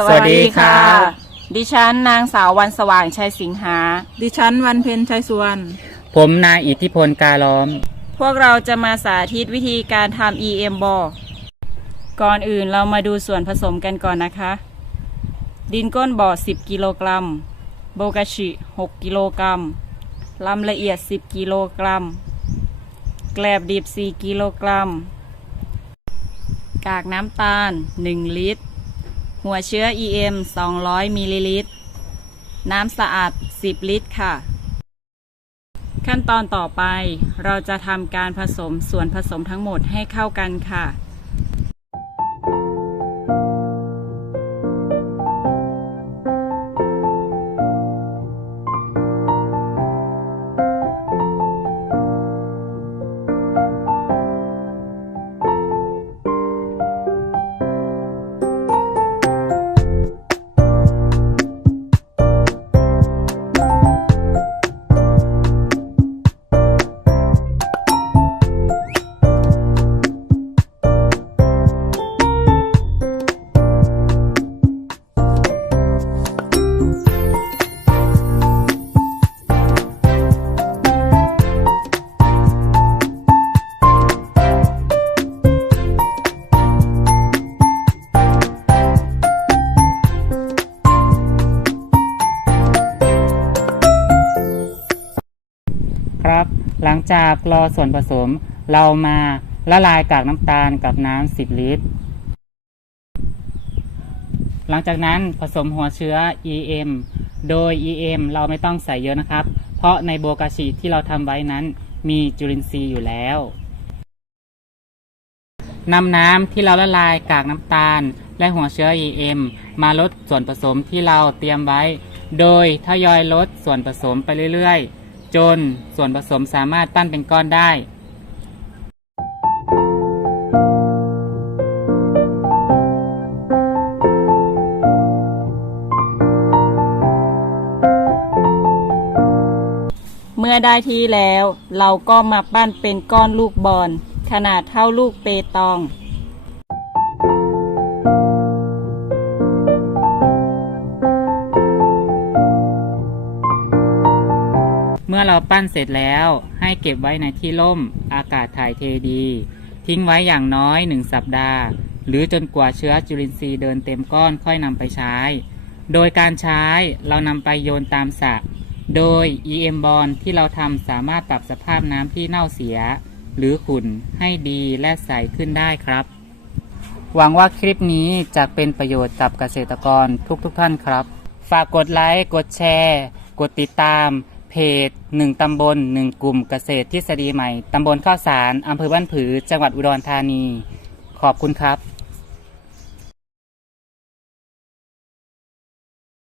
สวัสดีค่ะ ดิฉันนางสาววันสว่างชัยสิงหา ดิฉันวันเพ็ญชัยสุวรรณ ผมนายอิทธิพลกาล้อม พวกเราจะมาสาธิตวิธีการทำ EM บอก่อนอื่นเรามาดูส่วนผสมกันก่อนนะคะ ดินก้นบ่อ 10 กิโลกรัม โบกาชิ 6 กิโลกรัมลำละเอียด 10 กิโลกรัม แกลบดิบ 4 กิโลกรัม กากน้ำตาล 1 ลิตร หัวเชื้อ EM 200 มิลลิลิตร น้ำสะอาด 10 ลิตรค่ะ ขั้นตอนต่อไปเราจะทำการผสมส่วนผสมทั้งหมดให้เข้ากันค่ะ หลังจากรอส่วนผสม เรามาละลายกากน้ำตาลกับน้ำ10 ลิตร หลังจากนั้นผสมหัวเชื้อ EM โดย EM เราไม่ต้องใส่เยอะนะครับ เพราะในโบกาชิที่เราทำไว้นั้นมีจุลินทรีย์อยู่แล้วนำน้ำที่เราละลายกากน้ำตาล และหัวเชื้อ EM มาลดส่วนผสมที่เราเตรียมไว้ โดยทยอยลดส่วนผสมไปเรื่อยๆ จนส่วนผสมสามารถปั้นเป็นก้อนได้เมื่อได้ที่แล้ว เราก็มาปั้นเป็นก้อนลูกบอลขนาดเท่าลูกเปตอง เมื่อเราปั้นเสร็จแล้วให้เก็บไว้ในที่ร่มอากาศถ่ายเทดี ทิ้งไว้อย่างน้อย 1 สัปดาห์ หรือจนกว่าเชื้อจุลินทรีย์เดินเต็มก้อนค่อยนำไปใช้ โดยการใช้เรานำไปโยนตามสระโดย EM บอลที่เราทำสามารถปรับสภาพน้ำที่เน่าเสีย หรือขุ่นให้ดีและใสขึ้นได้ครับ หวังว่าคลิปนี้จะเป็นประโยชน์กับเกษตรกรทุกๆทท่านครับ ฝากกดไลค์ กดแชร์ กดติดตาม เพจ1ตำบล1กลุ่มเกษตรทฤษฎีใหม่ ตำบลข้าวสาร อำเภอบ้านผือ จังหวัดอุดรธานี ขอบคุณครับ